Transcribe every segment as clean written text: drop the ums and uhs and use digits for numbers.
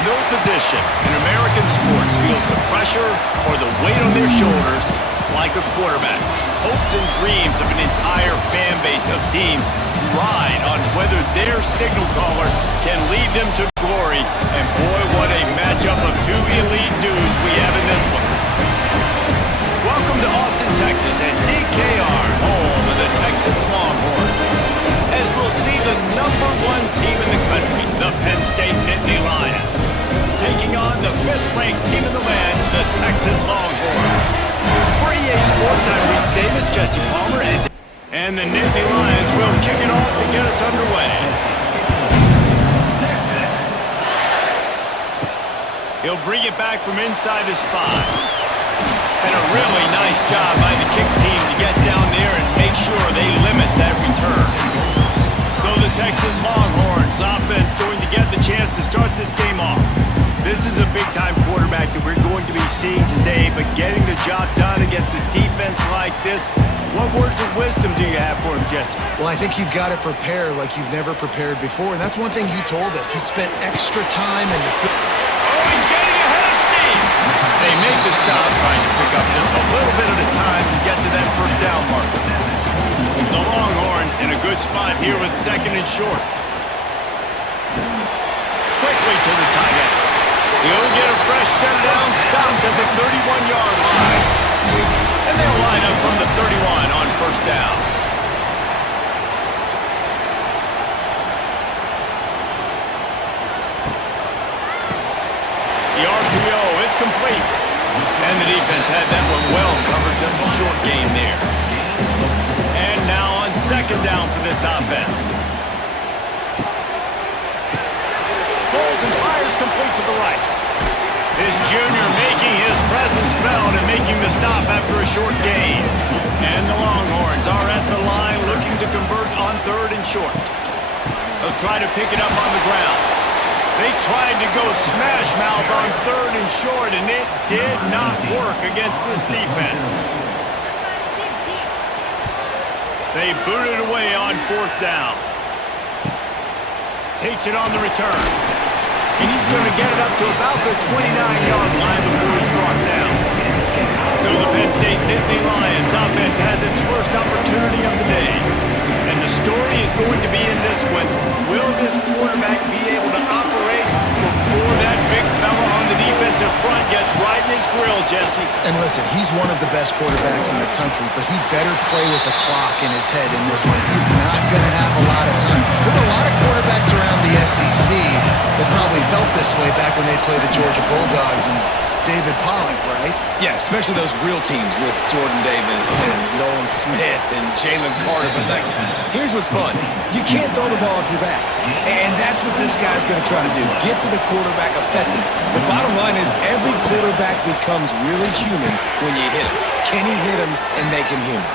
No position in American sports feels the pressure or the weight on their shoulders like a quarterback. Hopes and dreams of an entire fan base of teams ride on whether their signal caller can lead them to glory. And boy, what a matchup of two elite dudes we have in this one. Welcome to Austin, Texas, and DKR, home of the Texas Longhorns. As we'll see the #1 team in the country, the Penn State Nittany Lions, taking on the 5th-ranked team in the land, the Texas Longhorns. For EA Sports, I'm Reese Davis, Jesse Palmer, and the Nittany Lions will kick it off to get us underway. Texas. He'll bring it back from inside his 5. And a really nice job by the kick team to get down there and make sure they limit that return. So the Texas Longhorns offense going to get the chance to start this game off. This is a big-time quarterback that we're going to be seeing today, but getting the job done against a defense like this, what words of wisdom do you have for him, Jesse? Well, I think you've got to prepare like you've never prepared before, and that's one thing he told us. He spent extra time in the field. Oh, he's getting ahead of steam! They make the stop, trying to pick up just a little bit at a time to get to that first down mark. The Longhorns in a good spot here with 2nd and short. Quickly to the tight end. He'll get a fresh set down, stopped at the 31-yard line. And they'll line up from the 31 on first down. The RPO, it's complete. And the defense had that one well covered, just a short gain there. And now on 2nd down for this offense. Pulls and fires complete to the right. This junior making his presence felt and making the stop after a short gain. And the Longhorns are at the line looking to convert on 3rd and short. They'll try to pick it up on the ground. They tried to go smash mouth on 3rd and short, and it did not work against this defense. They booted away on 4th down. Takes it on the return. And he's going to get it up to about the 29-yard line before he's brought down. So the Penn State Nittany Lions offense has its first opportunity of the day. And the story is going to be in this one. Will this quarterback be able to operate before that big fella on the defensive front gets right in his grill, Jesse? And listen, he's one of the best quarterbacks in the country, but he better play with the clock in his head in this one. He's not going to have a lot of time. There are a lot of quarterbacks around the SEC that probably felt this way back when they played the Georgia Bulldogs and David Pollock, right? Yeah, especially those real teams with Jordan Davis and Nolan Smith and Jalen Carter. But like, here's what's fun. You can't throw the ball off your back. And that's what this guy's going to try to do. Get to the quarterback effective. The bottom line is every quarterback becomes really human when you hit him. Can he hit him and make him human?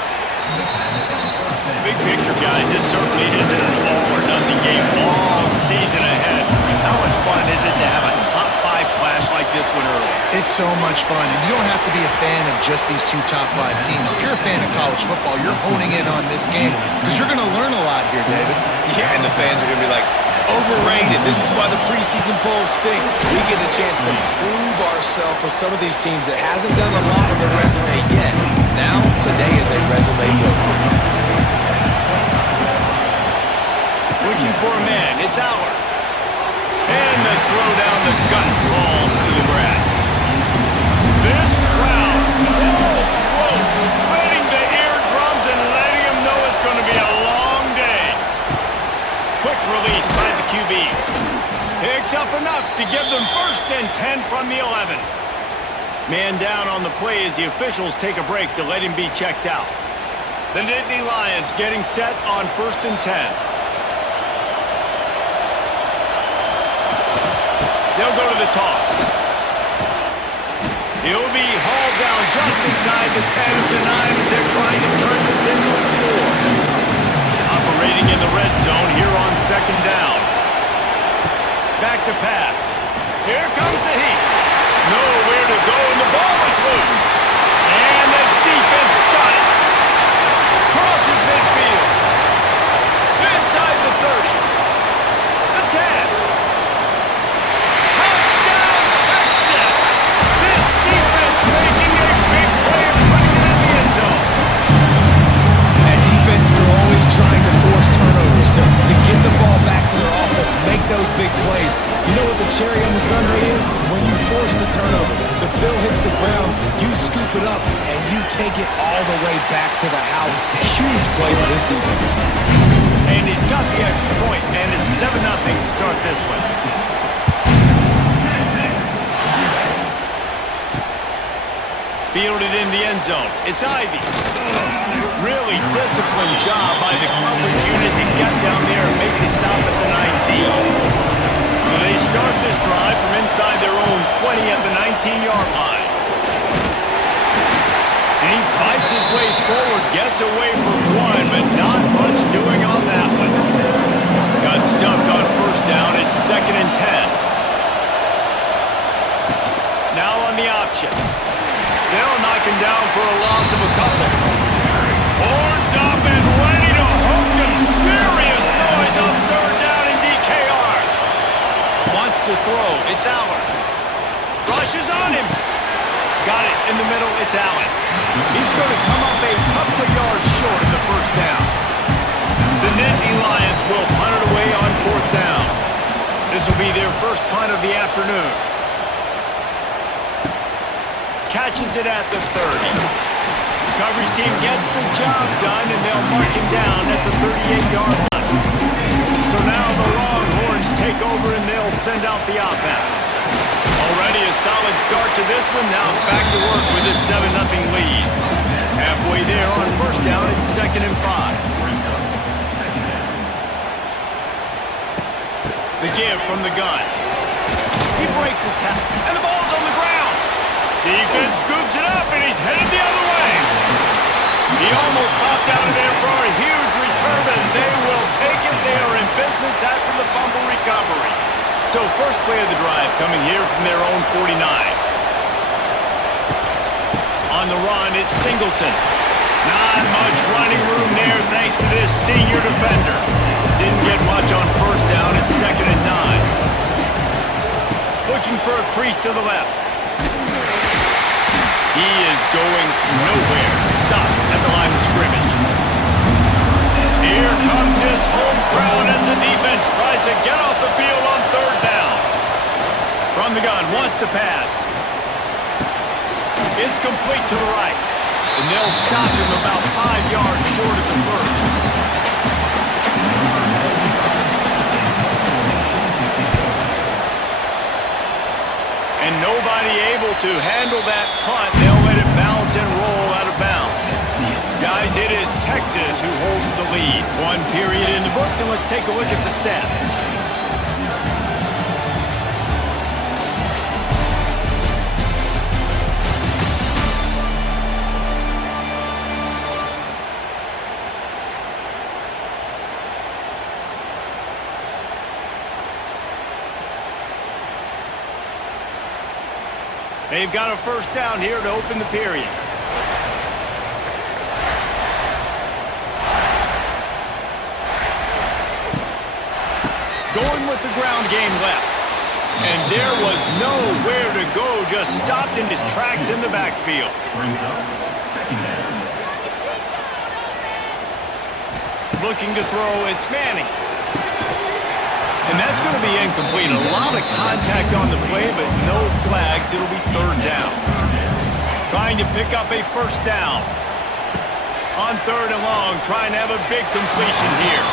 Big picture, guys, this certainly isn't an all-or-nothing game. Long season ahead. How much fun is it to have a top 5 clash like this one early? It's so much fun, and you don't have to be a fan of just these 2 top 5 teams. If you're a fan of college football, you're honing in on this game because you're going to learn a lot here, David. Yeah, and the fans are going to be like, overrated. This is why the preseason polls stink. We get a chance to prove ourselves with some of these teams that hasn't done a lot on the resume yet. Now, today is a resume builder. Looking for a man, it's Howard. And the throw down the gut falls to the grass. This crowd, full throat, splitting the eardrums and letting them know it's going to be a long day. Quick release by the QB. Picks up enough to give them 1st and 10 from the 11. Man down on the play as the officials take a break to let him be checked out. The Nittany Lions getting set on 1st and 10. They'll go to the toss. He'll be hauled down just inside the 10 of the 9 as they're trying to turn this into a score. Operating in the red zone here on 2nd down. Back to pass. Here comes the heat. Nowhere to go, and the ball is loose. And the defense got it. Crosses midfield. Inside the 30. The 10. the cherry on the sundae is when you force the turnover. The pill hits the ground, you scoop it up, and you take it all the way back to the house. Huge play for this defense. And he's got the extra point, and it's 7-0 to start this one. Fielded in the end zone. It's Ivy. Really disciplined job by the coverage unit to get down there and make the stop at the 19. So they start this drive from inside their own 20 at the 19-yard line. And he fights his way forward, gets away from one, but not much doing on that one. Got stuffed on first down. It's 2nd and 10. Now on the option. They'll knock him down for a loss of a couple. Horns up and ready to hook him. Serious noise on 3rd down in DKR. Wants to throw. It's Allen. Rushes on him. Got it in the middle. It's Allen. He's going to come up a couple of yards short of the first down. The Nittany Lions will punt it away on 4th down. This will be their first punt of the afternoon. Catches it at the 30. Coverage team gets the job done, and they'll mark him down at the 38-yard line. So now the Longhorns take over, and they'll send out the offense. Already a solid start to this one. Now back to work with this 7-0 lead. Halfway there on first down, it's 2nd and 5. The give from the gun. He breaks a tackle, and the ball's on the ground. Defense scoops it up, and he's headed the other way. He almost popped out of there for a huge return, but they will take it. They are in business after the fumble recovery. So first play of the drive coming here from their own 49. On the run, it's Singleton. Not much running room there thanks to this senior defender. Didn't get much on first down. It's 2nd and 9. Looking for a crease to the left. He is going nowhere. Stop at the line of scrimmage. Here comes his home crowd as the defense tries to get off the field on 3rd down. From the gun, wants to pass. It's complete to the right. And they'll stop him about 5 yards short of the first. And nobody able to handle that punt. They'll let it bounce and roll out of bounds. Guys, it is Texas who holds the lead. 1 period in the books, and let's take a look at the stats. They've got a first down here to open the period. Going with the ground game left. And there was nowhere to go, just stopped in his tracks in the backfield. Looking to throw, it's Manning. And that's going to be incomplete. A lot of contact on the play, but no flags. It'll be 3rd down. Trying to pick up a first down. On 3rd and long, trying to have a big completion here.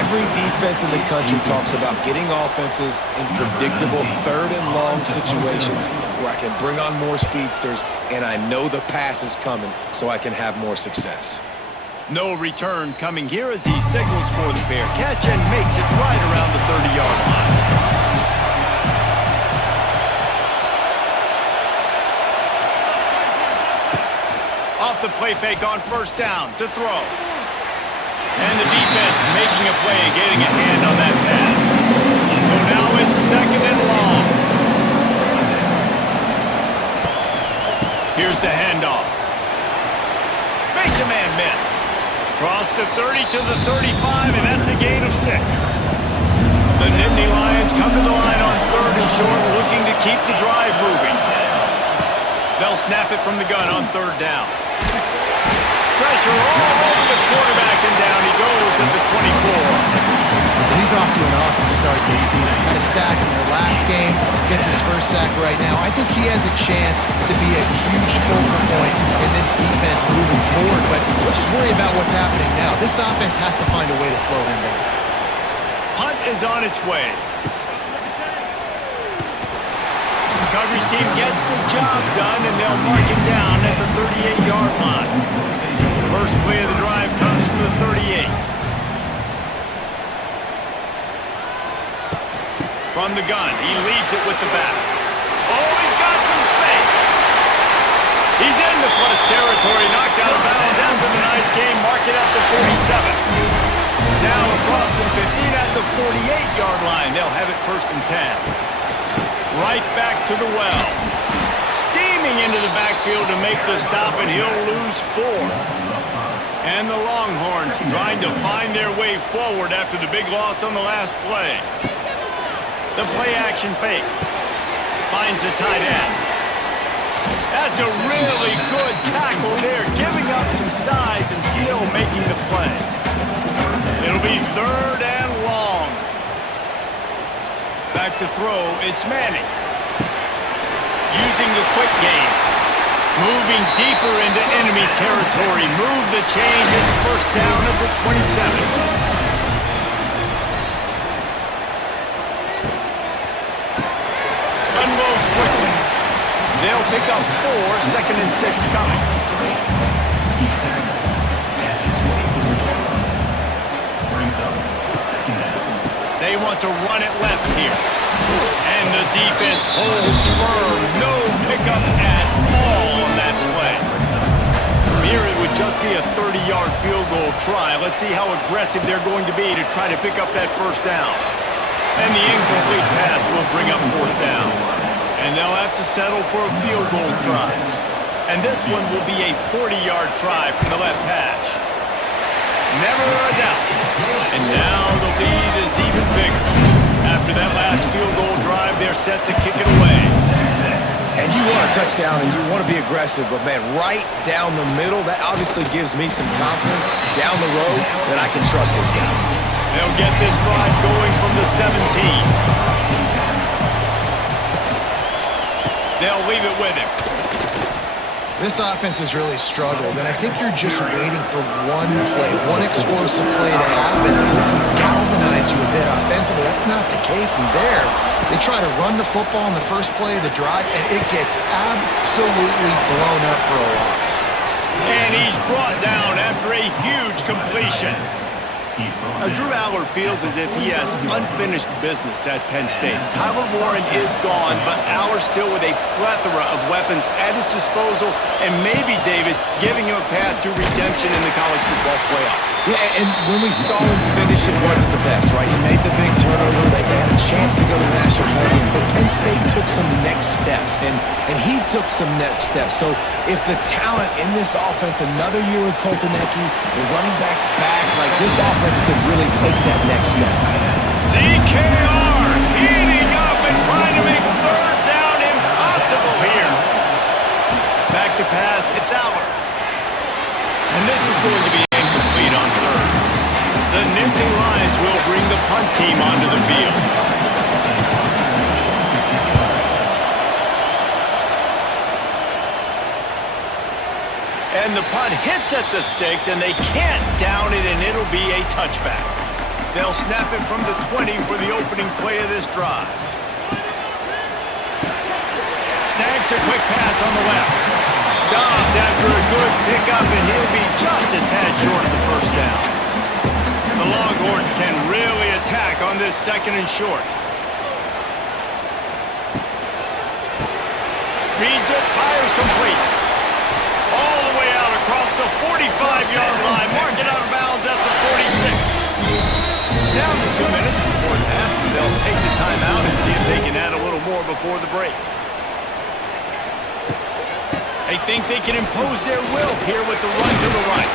Every defense in the country talks about getting offenses in predictable 3rd and long situations where I can bring on more speedsters and I know the pass is coming so I can have more success. No return coming here as he signals for the fair catch and makes it right around the 30-yard line. Off the play fake on first down to throw. And the defense making a play, getting a hand on that pass. So now it's 2nd and long. Here's the handoff. Makes a man miss. Cross the 30 to the 35, and that's a gain of 6. The Nittany Lions come to the line on 3rd and short, looking to keep the drive moving. They'll snap it from the gun on 3rd down. Pressure all over the quarterback, and down he goes at the 24. He's off to an awesome start this season. Had a sack in the gets his first sack right now. I think he has a chance to be a huge focal point in this defense moving forward, but let's just worry about what's happening now. This offense has to find a way to slow him down. Punt is on its way. The coverage team gets the job done, and they'll mark him down at the 38-yard line. The first play of the drive comes from the 38. From the gun, he leaves it with the back. Oh, he's got some space. He's in the plus territory, knocked out of bounds after the nice game. Mark it at the 47. Now across the 15 at the 48-yard line. They'll have it first and 10. Right back to the well. Steaming into the backfield to make the stop, and he'll lose 4. And the Longhorns trying to find their way forward after the big loss on the last play. The play-action fake. Finds the tight end. That's a really good tackle there, giving up some size and still making the play. It'll be 3rd and long. Back to throw, it's Manning. Using the quick game. Moving deeper into enemy territory. Move the change, it's first down at the 27. Unloads quickly. They'll pick up 4, 2nd and 6 coming. They want to run it left here. And the defense holds firm. No pickup at all on that play. From here, it would just be a 30-yard field goal try. Let's see how aggressive they're going to be to try to pick up that first down. And the incomplete pass will bring up 4th down. And they'll have to settle for a field goal try. And this one will be a 40-yard try from the left hash. Never a doubt. And now the lead is even bigger. After that last field goal drive, they're set to kick it away. And you want a touchdown and you want to be aggressive, but man, right down the middle, that obviously gives me some confidence down the road that I can trust this guy. They'll get this drive going from the 17. They'll leave it with him. This offense has really struggled, and I think you're just waiting for one play, one explosive play to happen that hopefully galvanize you a bit offensively. That's not the case, and there, they try to run the football in the first play of the drive, and it gets absolutely blown up for a loss. And he's brought down after a huge completion. Drew Aller feels as if he has unfinished business at Penn State. Tyler Warren is gone, but Aller still with a plethora of weapons at his disposal, and maybe, David, giving him a path to redemption in the college football playoff. Yeah, and when we saw him finish, it wasn't the best, right? He made the big turnover. They had a chance to go to the national title game, but Penn State took some next steps, and he took some next steps. So if the talent in this offense, another year with Colton Ecke, the running backs back, like this offense could really take that next step. DKR heating up and trying to make 3rd down impossible here. Back to pass, it's Aller. And this is going to be incomplete on 3rd. The Nittany Lions will bring the punt team onto the field. And the punt hits at the 6, and they can't down it, and it'll be a touchback. They'll snap it from the 20 for the opening play of this drive. Snags a quick pass on the left. Stopped after a good pickup, and he'll be just a tad short of the first down. The Longhorns can really attack on this 2nd and short. Reads it, fires complete. All the way out across the 45-yard line. Mark it out of bounds at the 46. Down to 2 minutes before the half. They'll take the timeout and see if they can add a little more before the break. They think they can impose their will here with the run to the right.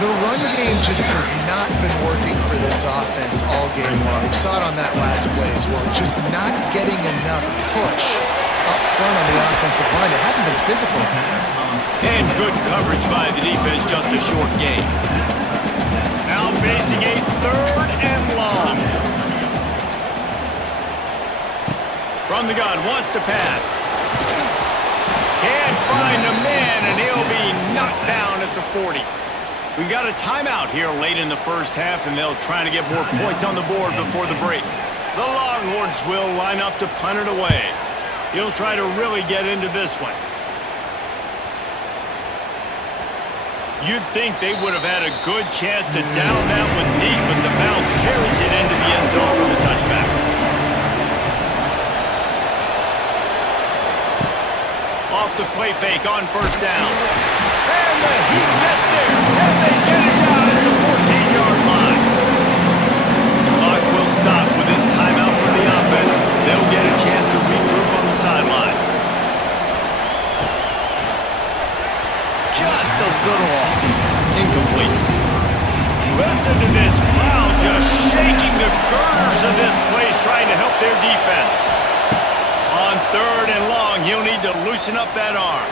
The run game just has not been working for this offense all game long. We saw it on that last play as well. Just not getting enough push up front on the offensive line. They haven't been physical. And good coverage by the defense, just a short gain. Now facing a 3rd and long. From the gun, wants to pass. Can't find a man, and he'll be knocked down at the 40. We got a timeout here late in the first half, and they'll try to get more points on the board before the break. The Longhorns will line up to punt it away. He'll try to really get into this one. You'd think they would have had a good chance to down that one deep, but the bounce carries it into the end zone for the touchback. Off the play fake on first down. And the heat gets there, and they get it down at the 14-yard line. The clock will stop with this timeout for the offense. They'll get a chance to regroup on the sideline. Just a little off. Incomplete. Listen to this crowd just shaking the girders of this place trying to help their defense. On third and long, he'll need to loosen up that arm.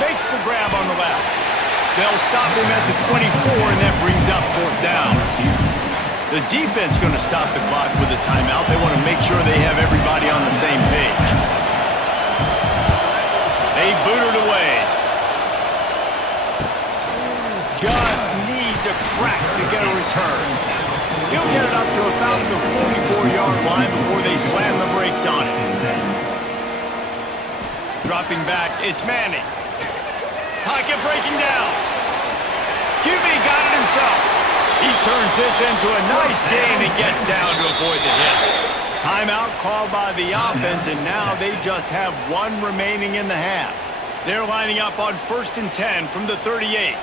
Makes the grab on the left. They'll stop him at the 24, and that brings up fourth down. The defense going to stop the clock with a timeout. They want to make sure they have everybody on the same page. They boot it away. Just needs a crack to get a return. He'll get it up to about the 44-yard line before they slam the brakes on it. Dropping back, it's Manning. Pocket breaking down. QB got it himself. He turns this into a nice gain and gets down to avoid the hit. Timeout called by the offense, and now they just have one remaining in the half. They're lining up on 1st and 10 from the 38.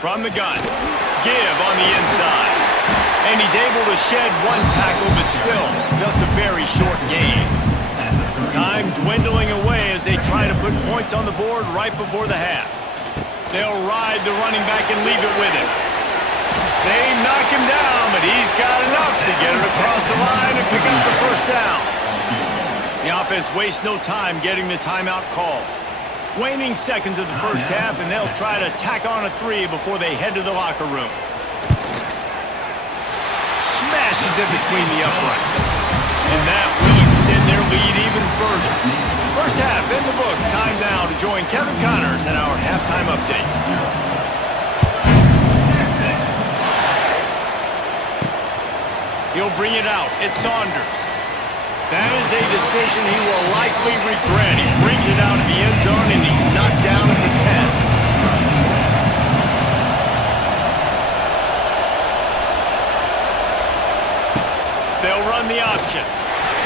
From the gun, give on the inside. And he's able to shed one tackle, but still just a very short gain. Time dwindling away as they try to put points on the board right before the half. They'll ride the running back and leave it with him. They knock him down, but he's got enough to get it across the line and pick up the first down. The offense wastes no time getting the timeout called. Waning seconds of the first half, and they'll try to tack on a 3 before they head to the locker room. Smashes it between the uprights. And that will extend their lead even further. First half in the books. Time now to join Kevin Connors in our halftime update. He'll bring it out. It's Saunders. That is a decision he will likely regret. He brings it out of the end zone, and he's knocked down at the 10. They'll run the option.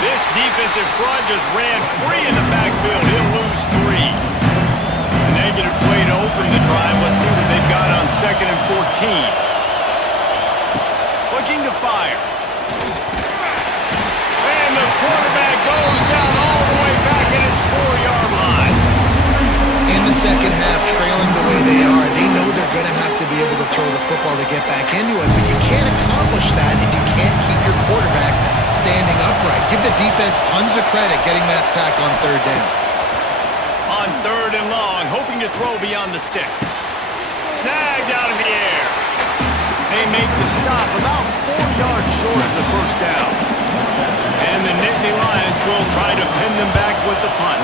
This defensive front just ran free in the backfield. He'll lose 3. A negative play to open the drive. Let's see what they've got on 2nd and 14. Looking to fire. And the quarterback goes down all the way back at his 4-yard line. In the second half, trailing the way they are, they know they're going to have to be able to throw the football to get back into it, but you can't accomplish that if you can't keep your quarterback standing upright. Give the defense tons of credit getting that sack on 3rd down. On 3rd and long, hoping to throw beyond the sticks. Snagged out of the air. They make the stop about 4 yards short of the first down. And the Nittany Lions will try to pin them back with the punt.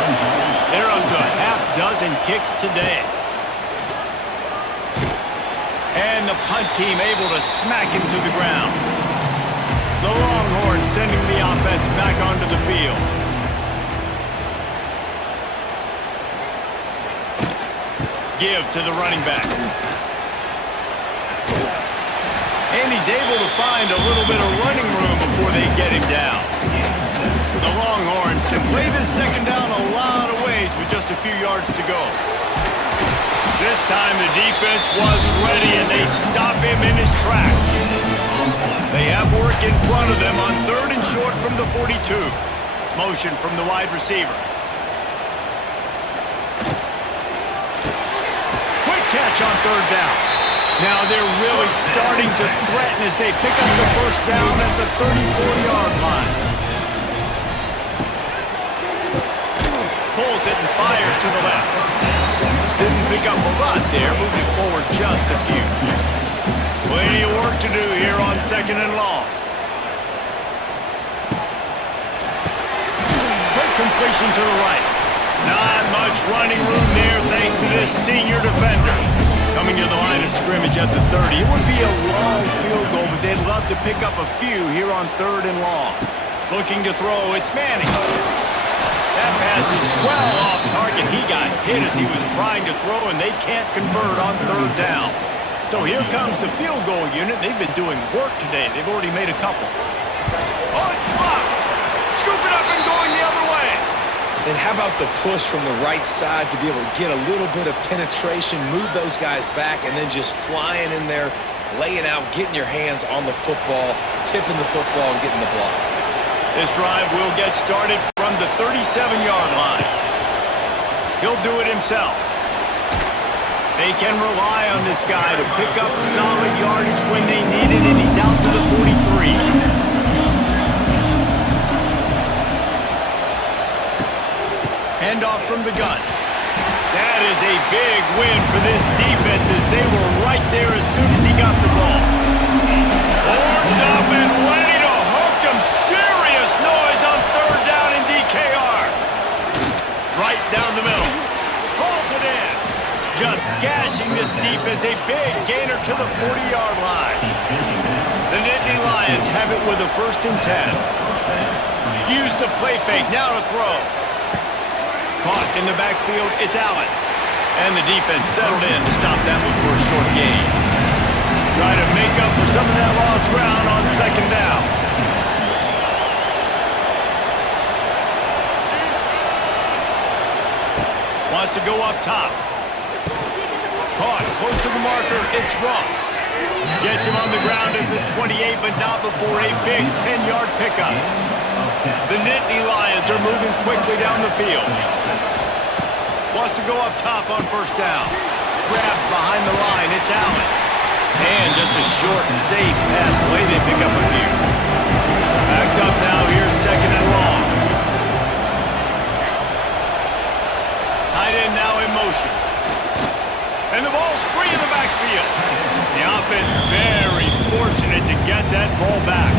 They're up to a half-dozen kicks today. And the punt team able to smack him to the ground. The Longhorns sending the offense back onto the field. Give to the running back. And he's able to find a little bit of running room before they get him down. The Longhorns can play this second down a lot of ways with just a few yards to go. This time the defense was ready and they stop him in his tracks. They have work in front of them on 3rd and short from the 42. Motion from the wide receiver. Quick catch on 3rd down. Now they're really starting to threaten as they pick up the first down at the 34-yard line. Pulls it and fires to the left. Didn't pick up a lot there, moving forward just a few. Plenty of work to do here on 2nd and long. Quick completion to the right. Not much running room there thanks to this senior defender. Coming to the line of scrimmage at the 30. It would be a long field goal, but they'd love to pick up a few here on 3rd and long. Looking to throw, it's Manning. That pass is well off target. He got hit as he was trying to throw, and they can't convert on 3rd down. So here comes the field goal unit. They've been doing work today. They've already made a couple. Oh, it's blocked. Scoop it up and going the other way. And how about the push from the right side to be able to get a little bit of penetration, move those guys back, and then just flying in there, laying out, getting your hands on the football, tipping the football, and getting the block. This drive will get started from the 37-yard line. He'll do it himself. They can rely on this guy to pick up solid yardage when they need it, and he's out to the 43. Handoff from the gun. That is a big win for this defense as they were right there as soon as he got the ball. Horns up and ready to hook him. Serious noise on 3rd down in DKR. Right down the middle. Pulls it in. Just gashing this defense. A big gainer to the 40-yard line. The Nittany Lions have it with a 1st and 10. Use the play fake. Now to throw. Caught in the backfield, it's Allen. And the defense settled in to stop that one for a short gain. Try to make up for some of that lost ground on 2nd down. Wants to go up top. Caught close to the marker, it's Ross. Gets him on the ground at the 28, but not before a big 10-yard pickup. The Nittany Lions are moving quickly down the field. Wants to go up top on 1st down. Grab behind the line, it's Allen. And just a short and safe pass play, they pick up a few. Backed up now, here's 2nd and long. Tight end now in motion. And the ball's free in the backfield. The offense very fortunate to get that ball back.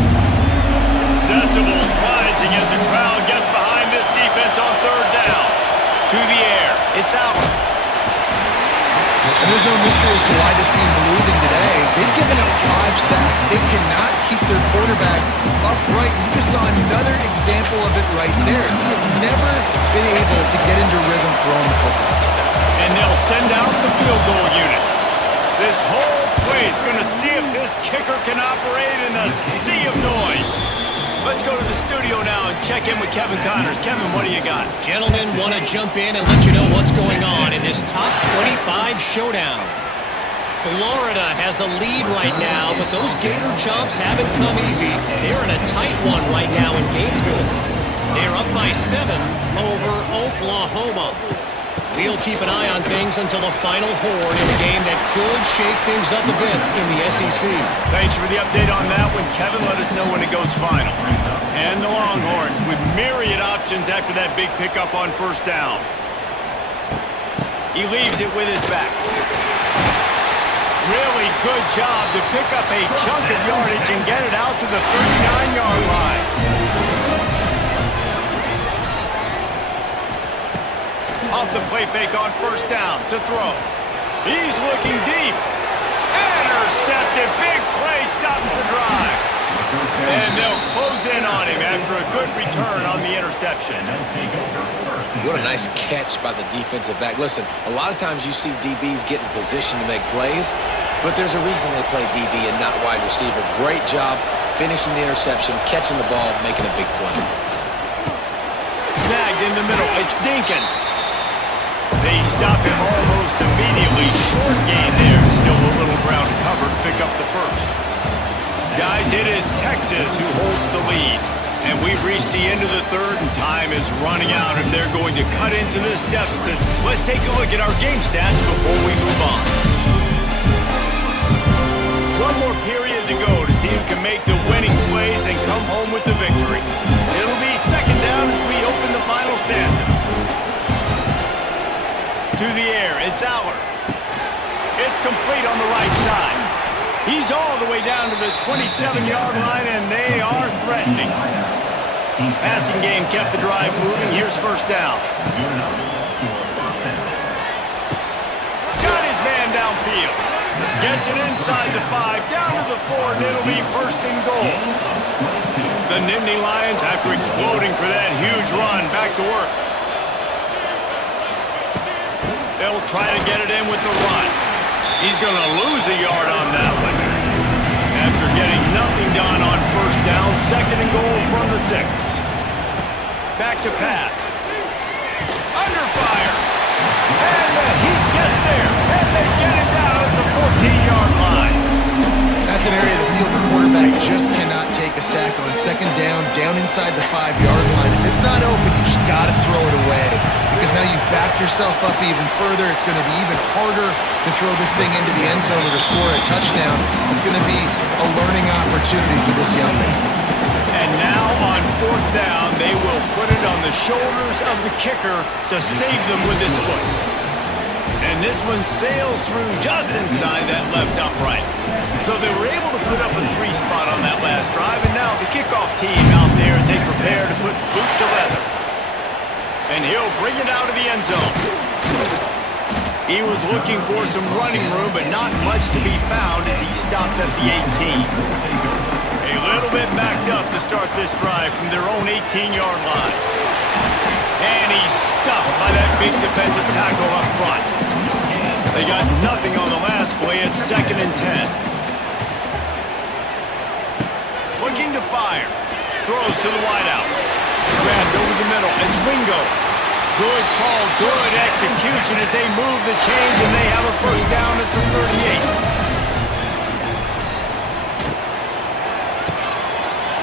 Decibels rising as the crowd gets behind this defense on 3rd down. To the air, it's Allen. And there's no mystery as to why this team's losing today. They've given up 5 sacks. They cannot keep their quarterback upright. You just saw another example of it right there. He has never been able to get into rhythm throwing the football. And they'll send out the field goal unit. This whole place going to see if this kicker can operate in the sea of noise. Let's go to the studio now and check in with Kevin Connors. Kevin, what do you got? Gentlemen, want to jump in and let you know what's going on in this top 25 showdown. Florida has the lead right now, but those Gator Chomps haven't come easy. They're in a tight one right now in Gainesville. They're up by 7 over Oklahoma. We'll keep an eye on things until the final horn in a game that could shake things up a bit in the SEC. Thanks for the update on that one, Kevin. Let us know when it goes final. And the Longhorns with myriad options after that big pickup on 1st down. He leaves it with his back. Really good job to pick up a chunk of yardage and get it out to the 39-yard line. Off the play fake on 1st down to throw. He's looking deep. Intercepted. Big play stops the drive. And they'll close in on him after a good return on the interception. What a nice catch by the defensive back. Listen, a lot of times you see DBs get in position to make plays, but there's a reason they play DB and not wide receiver. Great job finishing the interception, catching the ball, making a big play. Snagged in the middle. It's Dinkins. They stop him almost immediately. Short gain there. Still a little ground covered. Pick up the 1st. Guys, it is Texas who holds the lead. And we've reached the end of the 3rd, and time is running out if they're going to cut into this deficit. Let's take a look at our game stats before we move on. One more period to go to see who can make the winning plays and come home with the victory. It'll be 2nd down as we open the final stanza. To the air, it's Aller. It's complete on the right side. He's all the way down to the 27-yard line, and they are threatening. Passing game kept the drive moving. Here's first down. Got his man downfield. Gets it inside the 5, down to the 4, and it'll be first and goal. The Nittany Lions, after exploding for that huge run, back to work. They'll try to get it in with the run. He's going to lose a yard on that one. After getting nothing done on first down, second and goal from the 6. Back to pass. Under fire. And the Heat gets there. And they get it down at the 14-yard line. That's an area of the field the quarterback just cannot take a sack on. Second down, down inside the 5-yard line. If it's not open, you just got to throw it away. Because now you've backed yourself up even further. It's going to be even harder to throw this thing into the end zone or to score a touchdown. It's going to be a learning opportunity for this young man. And now on fourth down, they will put it on the shoulders of the kicker to save them with his foot. And this one sails through just inside that left upright. So they were able to put up a 3 spot on that last drive, and now the kickoff team out there as they prepare to put boot to leather. And he'll bring it out of the end zone. He was looking for some running room, but not much to be found as he stopped at the 18. A little bit backed up to start this drive from their own 18-yard line. And he's stuffed by that big defensive tackle up front. They got nothing on the last play. It's 2nd and 10. Looking to fire. Throws to the wideout. Grabbed over the middle. It's Wingo. Good call, good execution as they move the chains, and they have a first down at the 38.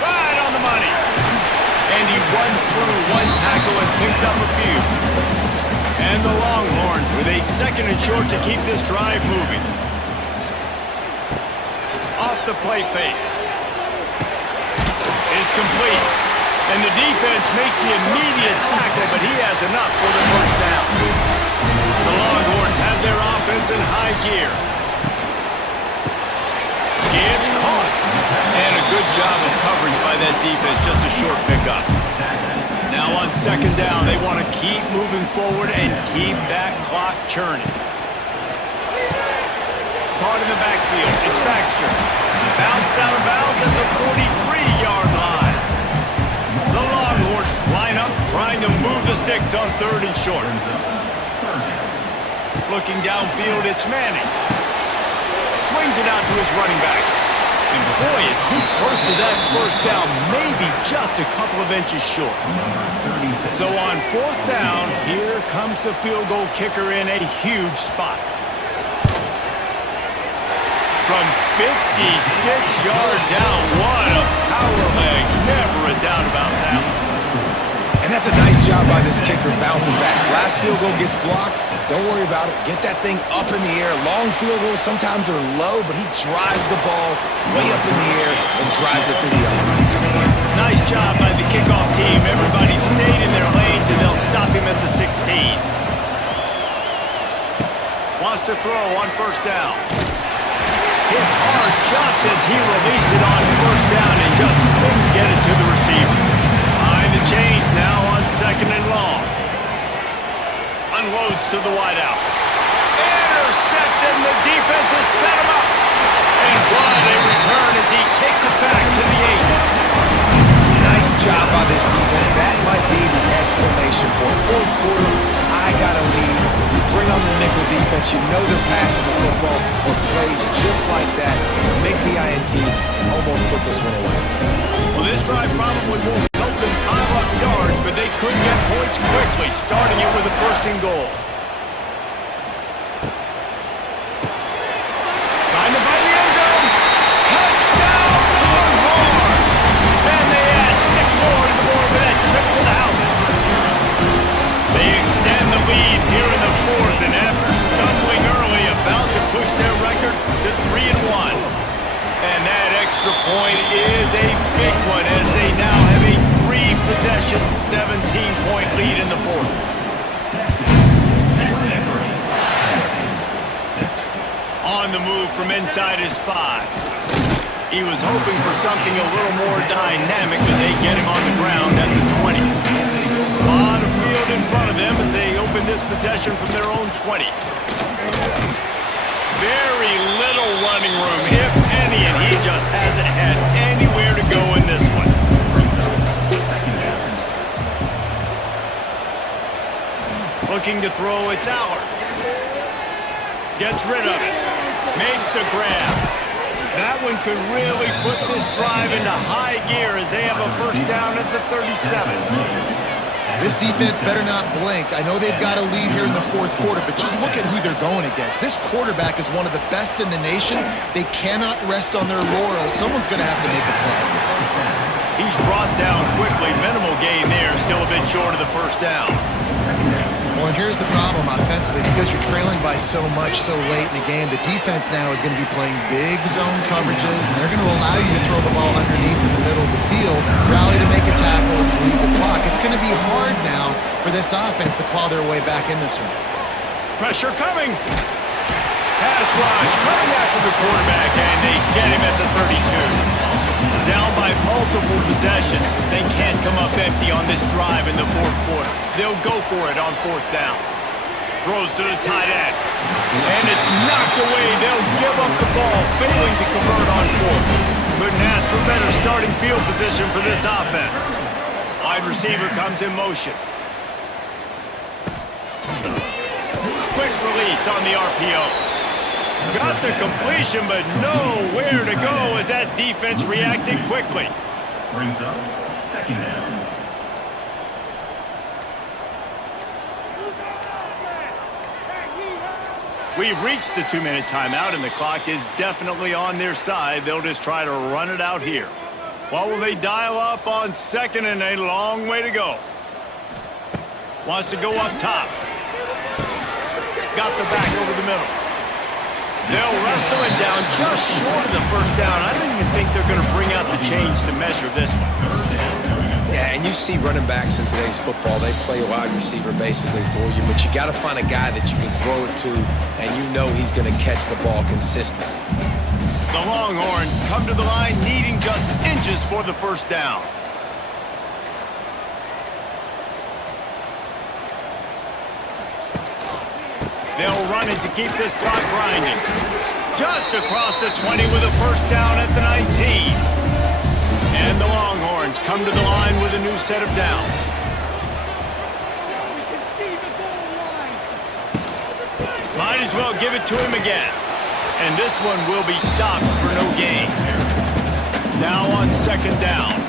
Right on the money. And he runs through one tackle and picks up a few. And the Longhorns with a 2nd and short to keep this drive moving. Off the play fake. It's complete. And the defense makes the immediate tackle, but he has enough for the first down. The Longhorns have their offense in high gear. It's caught. And a good job of coverage by that defense, just a short pickup. Now on 2nd down, they want to keep moving forward and keep that clock churning. Caught in the backfield. It's Baxter. Bounced out of bounds at the 43-yard line. The Longhorns line up, trying to move the sticks on 3rd and short. Looking downfield, it's Manning. Swings it out to his running back. And boy, is he close to that first down, maybe just a couple of inches short. So on 4th down, here comes the field goal kicker in a huge spot. From 56 yards out, what a power leg. Never a doubt about that one. And that's a nice job by this kicker bouncing back. Last field goal gets blocked. Don't worry about it. Get that thing up in the air. Long field goals sometimes are low, but he drives the ball way up in the air and drives it through the uprights. Nice job by the kickoff team. Everybody stayed in their lanes, and they'll stop him at the 16. Wants to throw on first down. Hit hard just as he released it on first down and just couldn't get it to the receiver. Behind the chains now on 2nd and long. Unloads to the wideout. Intercepted, the defense has set him up. And what a return as he takes it back to the 8. Nice job by this defense. That might be the exclamation point. 4th quarter, I got a lead. You bring on the nickel defense. You know they're passing the football for plays just like that to make the INT and almost put this one away. Well, this drive probably won't help them pile up yards, but they could get points quickly, starting it with a 1st and goal. Trying to find the end zone. Touchdown, Longhorn! And they add 6 more to the board with that trip to the house. They extend the lead here in the 4th, and after stumbling early, about to push their record to 3-1. And that extra point is a big one as they now have a 3-possession, 17-point lead in the 4th. On the move from inside his 5. He was hoping for something a little more dynamic, but they get him on the ground at the 20. A lot of field in front of them as they open this possession from their own 20. Very little running room, if any, and he just hasn't had anywhere to go in this one. Looking to throw, it's Allard. Gets rid of it. Makes the grab. That one could really put this drive into high gear as they have a first down at the 37. This defense better not blink. I know they've got a lead here in the fourth quarter, but just look at who they're going against. This quarterback is one of the best in the nation. They cannot rest on their laurels. Someone's going to have to make a play. He's brought down quickly. Minimal gain there. Still a bit short of the first down. Well, and here's the problem offensively. Because you're trailing by so much so late in the game, the defense now is going to be playing big zone coverages, and they're going to allow you to throw the ball underneath in the middle of the field, rally to make a tackle, and bleed the clock. It's going to be hard now for this offense to claw their way back in this one. Pressure coming. Pass rush coming after the quarterback, and they get him at the 32. Down by multiple possessions. They can't come up empty on this drive in the fourth quarter. They'll go for it on fourth down. Throws to the tight end. And it's knocked away. They'll give up the ball, failing to convert on fourth. Couldn't ask for better starting field position for this offense. Wide receiver comes in motion. Quick release on the RPO. Got the completion, but nowhere to go as that defense reacted quickly. Brings up second down. We've reached the 2-minute timeout, and the clock is definitely on their side. They'll just try to run it out here. What will they dial up on second, and a long way to go? Wants to go up top. Got the back over the middle. They'll wrestle it down just short of the first down. I don't even think they're going to bring out the chains to measure this one. Yeah, and you see running backs in today's football, they play a wide receiver basically for you, but you got to find a guy that you can throw it to, and you know he's going to catch the ball consistently. The Longhorns come to the line needing just inches for the first down. They'll run it to keep this clock grinding. Just across the 20 with a first down at the 19. And the Longhorns come to the line with a new set of downs. Might as well give it to him again. And this one will be stopped for no gain. Now on second down.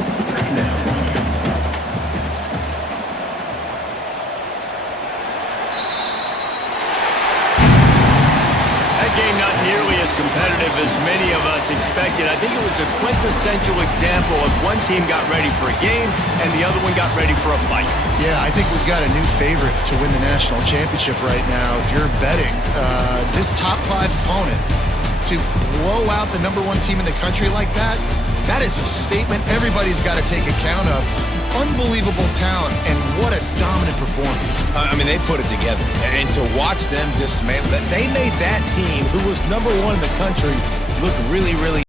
Game not nearly as competitive as many of us expected. I think it was a quintessential example of one team got ready for a game and the other one got ready for a fight. Yeah, I think we've got a new favorite to win the national championship right now. If you're betting this top 5 opponent to blow out the #1 team in the country like that, that is a statement everybody's got to take account of. Unbelievable talent, and what a dominant performance. I mean, they put it together. And to watch them dismantle, they made that team, who was #1 in the country, look really, really